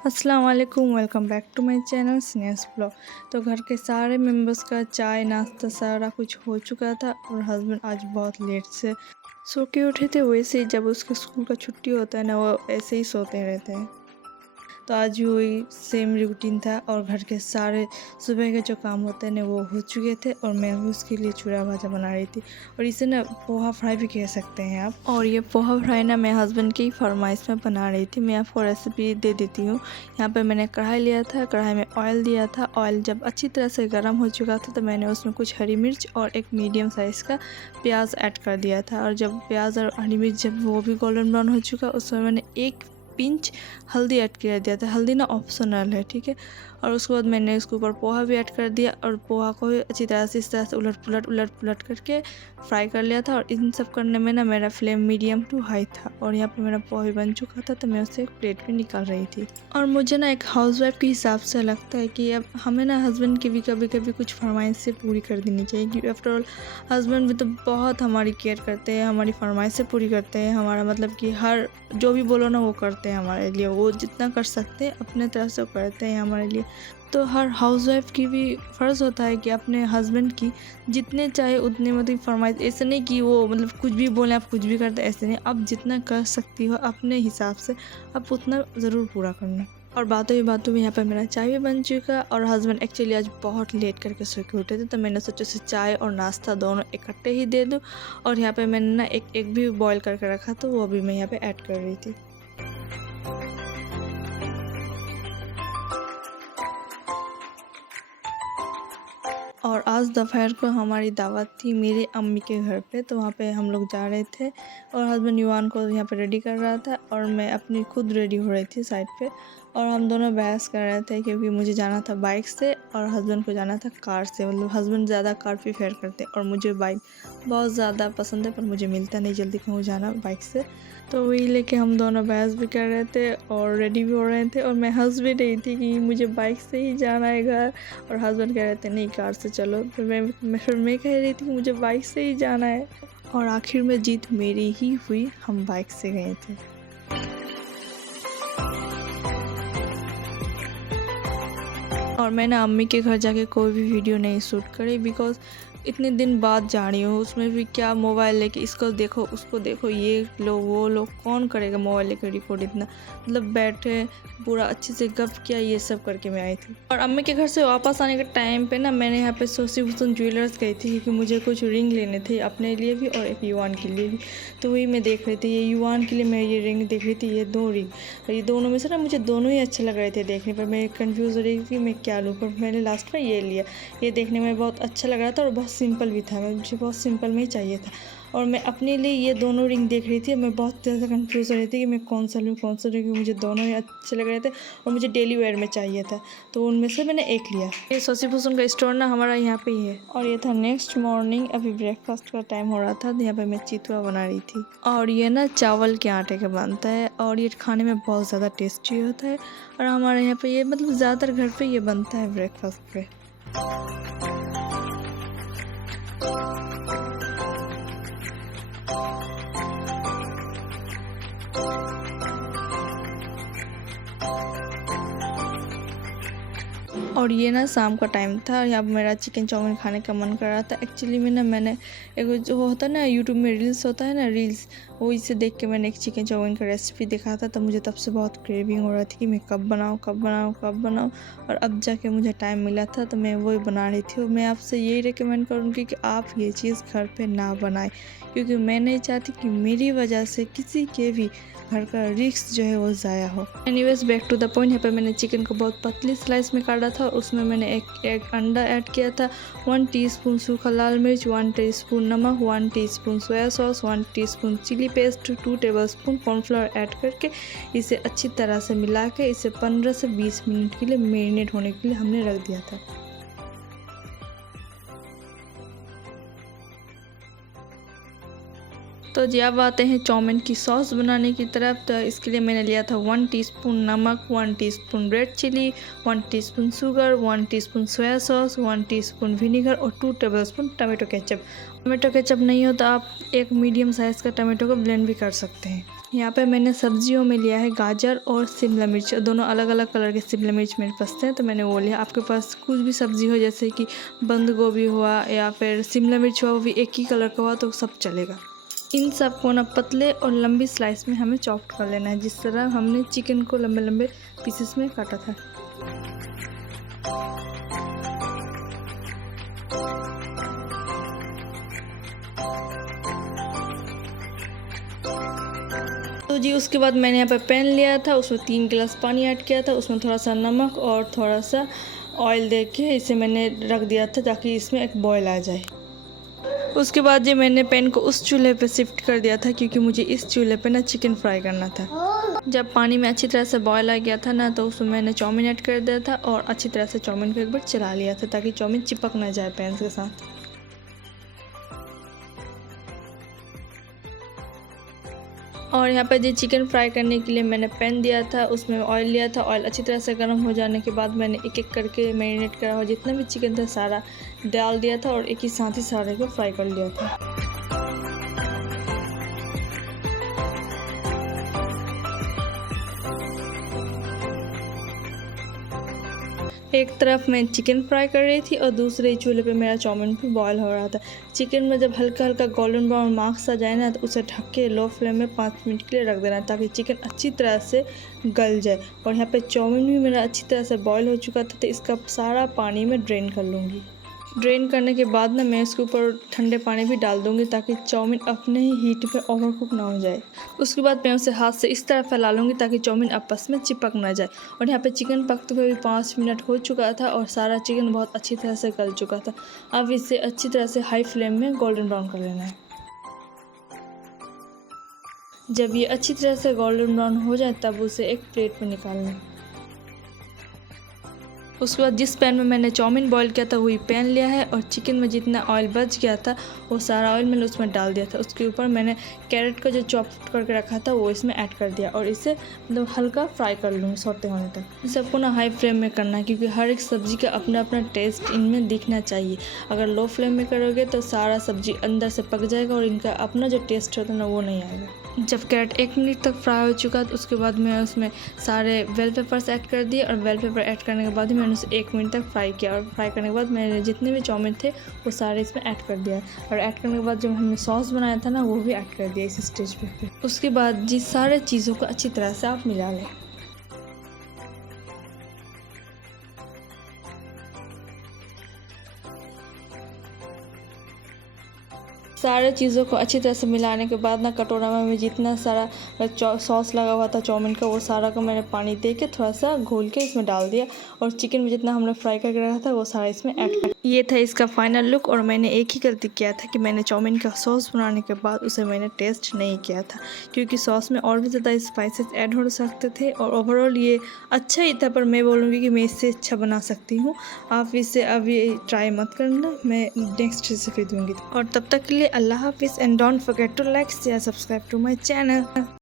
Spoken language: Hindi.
अस्सलाम वालेकुम, welcome back to my channel Sneha's blog. तो घर के सारे मेंबर्स का चाय नाश्ता सारा कुछ हो चुका था और हस्बैंड आज बहुत लेट से सो के उठे थे। वैसे ही जब उसके स्कूल का छुट्टी होता है ना, वो ऐसे ही सोते रहते हैं। तो आज भी वही सेम रूटीन था और घर के सारे सुबह के जो काम होते हैं ना वो हो चुके थे और मैं भी उसके लिए चूड़ा भाजा बना रही थी। और इसे ना पोहा फ्राई भी कह सकते हैं आप। और ये पोहा फ्राई ना मैं हस्बैंड की फरमाइश में बना रही थी। मैं आपको रेसिपी दे देती हूँ। यहाँ पे मैंने कढ़ाई लिया था, कढ़ाई में ऑयल दिया था। ऑयल जब अच्छी तरह से गर्म हो चुका था तो मैंने उसमें कुछ हरी मिर्च और एक मीडियम साइज़ का प्याज ऐड कर दिया था। और जब प्याज और हरी मिर्च जब वो भी गोल्डन ब्राउन हो चुका, उसमें मैंने एक पिंच हल्दी ऐड कर दिया था। हल्दी ना ऑप्शनल है, ठीक है। और उसके बाद मैंने इसके ऊपर पोहा भी ऐड कर दिया और पोहा को भी अच्छी तरह से इस तरह से उलट पुलट करके फ्राई कर लिया था। और इन सब करने में ना मेरा फ्लेम मीडियम टू हाई था। और यहाँ पे मेरा पोहा भी बन चुका था तो मैं उसे एक प्लेट में निकाल रही थी। और मुझे ना एक हाउसवाइफ के हिसाब से लगता है कि अब हमें ना हस्बैंड की भी कभी कभी कुछ फरमाइश से पूरी कर देनी चाहिए, क्योंकि आफ्टर ऑल हस्बैंड भी तो बहुत हमारी केयर करते हैं, हमारी फरमाइश से पूरी करते हैं। हमारा मतलब कि हर जो भी बोलो ना वो करते हैं हमारे लिए। वो जितना कर सकते हैं अपने तरफ से करते हैं हमारे लिए। तो हर हाउसवाइफ की भी फ़र्ज़ होता है कि अपने हस्बैंड की जितने चाहे उतने मतलब फरमाइश, ऐसे नहीं कि वो मतलब कुछ भी बोले आप कुछ भी करते, ऐसे नहीं। आप जितना कर सकती हो अपने हिसाब से आप उतना ज़रूर पूरा करना। और बातों में यहाँ पर मेरा चाय भी बन चुका। और हस्बैंड एक्चुअली आज बहुत लेट करके सो के उठे थे तो मैंने सोचा से चाय और नाश्ता दोनों इकट्ठे ही दे दूँ। और यहाँ पे मैंने ना एक एग भी बॉईल करके रखा तो वो भी मैं यहाँ पे ऐड कर रही थी। और आज दोपहर को हमारी दावत थी मेरी अम्मी के घर पे, तो वहाँ पे हम लोग जा रहे थे। और हस्बैंड युवान को यहाँ पे रेडी कर रहा था और मैं अपनी खुद रेडी हो रही थी साइड पे। और हम दोनों बहस कर रहे थे क्योंकि मुझे जाना था बाइक से और हस्बैंड को जाना था कार से। मतलब हस्बैंड ज़्यादा कार प्रीफर करते हैं और मुझे बाइक बहुत ज़्यादा पसंद है, पर मुझे मिलता नहीं जल्दी कहूँ जाना बाइक से। तो वही लेके हम दोनों बहस भी कर रहे थे और रेडी भी हो रहे थे। और मैं हंस भी रही थी कि मुझे बाइक से ही जाना है घर, और हस्बैंड कह रहे थे नहीं कार से चलो। फिर मैं कह रही थी कि मुझे बाइक से ही जाना है। और आखिर में जीत मेरी ही हुई, हम बाइक से गए थे। और मैंने अम्मी के घर जाके कोई भी वीडियो नहीं शूट करी, बिकॉज़ इतने दिन बाद जा रही हूँ। उसमें भी क्या मोबाइल लेके इसको देखो उसको देखो, ये लो वो लो, कौन करेगा मोबाइल लेकर रिकॉर्ड इतना। मतलब बैठे पूरा अच्छे से गप किया, ये सब करके मैं आई थी। और अम्मी के घर से वापस आने के टाइम पे ना मैंने यहाँ पे सोसी हुसैन ज्वेलर्स गई थी क्योंकि मुझे कुछ रिंग लेने थे अपने लिए भी और एक युवान के लिए भी। तो वही मैं देख रही थी, ये युवान के लिए मैं ये रिंग देख रही थी, ये दो रिंग। और ये दोनों में से ना मुझे दोनों ही अच्छे लग रहे थे देखने पर। मैं कन्फ्यूज़ हो रही थी कि मैं क्या लूँ, पर मैंने लास्ट में ये लिया। ये देखने में बहुत अच्छा लग रहा था और बहुत सिंपल भी था, मुझे बहुत सिंपल में ही चाहिए था। और मैं अपने लिए ये दोनों रिंग देख रही थी। मैं बहुत ज़्यादा कंफ्यूज हो रही थी कि मैं कौन सा लूँ क्योंकि मुझे दोनों ही अच्छे लग रहे थे और मुझे डेली वेयर में चाहिए था। तो उनमें से मैंने एक लिया। ये सोसी फूसन का स्टोर ना हमारा यहाँ पे ही है। और ये था नेक्स्ट मॉर्निंग, अभी ब्रेकफास्ट का टाइम हो रहा था। यहाँ पे मैं चितुआ बना रही थी। और ये ना चावल के आटे का बनता है और ये खाने में बहुत ज़्यादा टेस्टी होता है। और हमारे यहाँ पे ये मतलब ज़्यादातर घर पे ये बनता है ब्रेकफास्ट पे। और ये ना शाम का टाइम था और यहाँ पर मेरा चिकन चाउमीन खाने का मन कर रहा था। एक्चुअली में ना मैंने एक जो होता है ना यूट्यूब में रील्स होता है ना, रील्स, वो इसे देख के मैंने एक चिकन चाउमीन का रेसिपी देखा था। तो मुझे तब से बहुत क्रेविंग हो रहा थी कि मैं कब बनाऊँ। और अब जाके मुझे टाइम मिला था तो मैं वही बना रही थी। और मैं आपसे यही रिकमेंड करूँगी कि आप ये चीज़ घर पे ना बनाएं, क्योंकि मैं नहीं चाहती कि मेरी वजह से किसी के भी घर का रिस्क जो है वो ज़ाया हो। Anyways back to the point, यहाँ पे मैंने चिकन को बहुत पतली स्लाइस में काटा था और उसमें मैंने एक अंडा ऐड किया था, 1 टीस्पून सूखा लाल मिर्च, 1 टीस्पून नमक, 1 teaspoon soya sauce, 1 teaspoon chilli paste, 2 tablespoon cornflour add करके इसे अच्छी तरह से मिला के इसे 15 से 20 मिनट के लिए मैरिनेट होने के लिए हमने रख दिया था। तो जी अब आते हैं चाउमीन की सॉस बनाने की तरफ। तो इसके लिए मैंने लिया था 1 टीस्पून नमक, 1 teaspoon red chilli, 1 teaspoon sugar, 1 teaspoon soya sauce, 1 teaspoon vinegar और 2 tablespoon tomato ketchup. Tomato ketchup नहीं हो तो आप एक मीडियम साइज़ का टमाटो को ब्लेंड भी कर सकते हैं। यहाँ पे मैंने सब्जियों में लिया है गाजर और शिमला मिर्च, दोनों अलग अलग कलर के शिमला मिर्च मेरे पास थे तो मैंने वो लिया। आपके पास कुछ भी सब्ज़ी हो जैसे कि बंद गोभी हुआ या फिर शिमला मिर्च हुआ, वो भी एक ही कलर का हुआ तो सब चलेगा। इन सब को ना पतले और लंबी स्लाइस में हमें चॉप कर लेना है, जिस तरह हमने चिकन को लंबे लंबे पीसेस में काटा था। तो जी उसके बाद मैंने यहाँ पे पैन लिया था, उसमें 3 गिलास पानी ऐड किया था, उसमें थोड़ा सा नमक और थोड़ा सा ऑयल दे के इसे मैंने रख दिया था ताकि इसमें एक बॉयल आ जाए। उसके बाद जी मैंने पैन को उस चूल्हे पे शिफ्ट कर दिया था क्योंकि मुझे इस चूल्हे पे ना चिकन फ्राई करना था। जब पानी में अच्छी तरह से बॉयल आ गया था ना तो उसमें मैंने चाउमीन ऐड कर दिया था और अच्छी तरह से चाउमीन को एक बार चला लिया था ताकि चाउमीन चिपक ना जाए पैन के साथ। और यहाँ पर जी चिकन फ्राई करने के लिए मैंने पैन दिया था, उसमें ऑयल लिया था। ऑयल अच्छी तरह से गर्म हो जाने के बाद मैंने एक एक करके मैरिनेट करा हुआ जितना भी चिकन था सारा डाल दिया था और एक ही साथ ही सारे को फ्राई कर लिया था। एक तरफ मैं चिकन फ्राई कर रही थी और दूसरे चूल्हे पे मेरा चाउमीन भी बॉयल हो रहा था। चिकन में जब हल्का हल्का गोल्डन ब्राउन मार्क्स आ जाए ना तो उसे ढक के लो फ्लेम में 5 मिनट के लिए रख देना ताकि चिकन अच्छी तरह से गल जाए। और यहाँ पे चाउमीन भी मेरा अच्छी तरह से बॉयल हो चुका था तो इसका सारा पानी मैं ड्रेन कर लूँगी। ड्रेन करने के बाद ना मैं इसके ऊपर ठंडे पानी भी डाल दूँगी ताकि चाउमीन अपने ही हीट पे ओवरकुक ना हो जाए। उसके बाद मैं उसे हाथ से इस तरह फैला लूँगी ताकि चाउमीन आपस में चिपक ना जाए। और यहाँ पे चिकन पकते हुए भी 5 मिनट हो चुका था और सारा चिकन बहुत अच्छी तरह से गल चुका था। अब इसे अच्छी तरह से हाई फ्लेम में गोल्डन ब्राउन कर लेना है। जब ये अच्छी तरह से गोल्डन ब्राउन हो जाए तब उसे एक प्लेट में निकालना है। उसके बाद जिस पैन में मैंने चाउमीन बॉईल किया था वही पैन लिया है और चिकन में जितना ऑयल बच गया था वो सारा ऑयल मैंने उसमें डाल दिया था। उसके ऊपर मैंने कैरेट का जो चॉप करके रखा था वो इसमें ऐड कर दिया और इसे मतलब हल्का फ्राई कर लूँगी सौते होने तक। इन सबको ना हाई फ्लेम में करना है क्योंकि हर एक सब्ज़ी का अपना अपना टेस्ट इनमें दिखना चाहिए। अगर लो फ्लेम में करोगे तो सारा सब्ज़ी अंदर से पक जाएगा और इनका अपना जो टेस्ट होता है ना वो नहीं आएगा। जब कैरेट 1 मिनट तक फ्राई हो चुका तो उसके बाद मैं उसमें सारे बेल पेपर्स ऐड कर दिए और बेल पेपर ऐड करने के बाद ही मैंने उसे 1 मिनट तक फ्राई किया। और फ्राई करने के बाद मैंने जितने भी चाउमीन थे वो सारे इसमें ऐड कर दिया और ऐड करने के बाद जब हमने सॉस बनाया था ना वो भी ऐड कर दिया इस स्टेज पे। उसके बाद जी सारे चीज़ों को अच्छी तरह से आप मिला लें। सारे चीज़ों को अच्छी तरह से मिलाने के बाद ना कटोरा में जितना सारा सॉस लगा हुआ था चाउमीन का वो सारा को मैंने पानी दे के थोड़ा सा घोल के इसमें डाल दिया और चिकन में जितना हमने फ्राई करके रखा था वो सारा इसमें ऐड कर। ये था इसका फाइनल लुक। और मैंने एक ही गलती किया था कि मैंने चाउमीन का सॉस बनाने के बाद उसे मैंने टेस्ट नहीं किया था क्योंकि सॉस में और भी ज़्यादा स्पाइसेस ऐड हो सकते थे और ओवरऑल ये अच्छा ही था, पर मैं बोलूँगी कि मैं इससे अच्छा बना सकती हूँ। आप इसे अभी ट्राई मत करना, मैं नेक्स्ट रेसिपी दूँगी। और तब तक के लिए Allah Hafiz and don't forget to like, share, subscribe to my channel.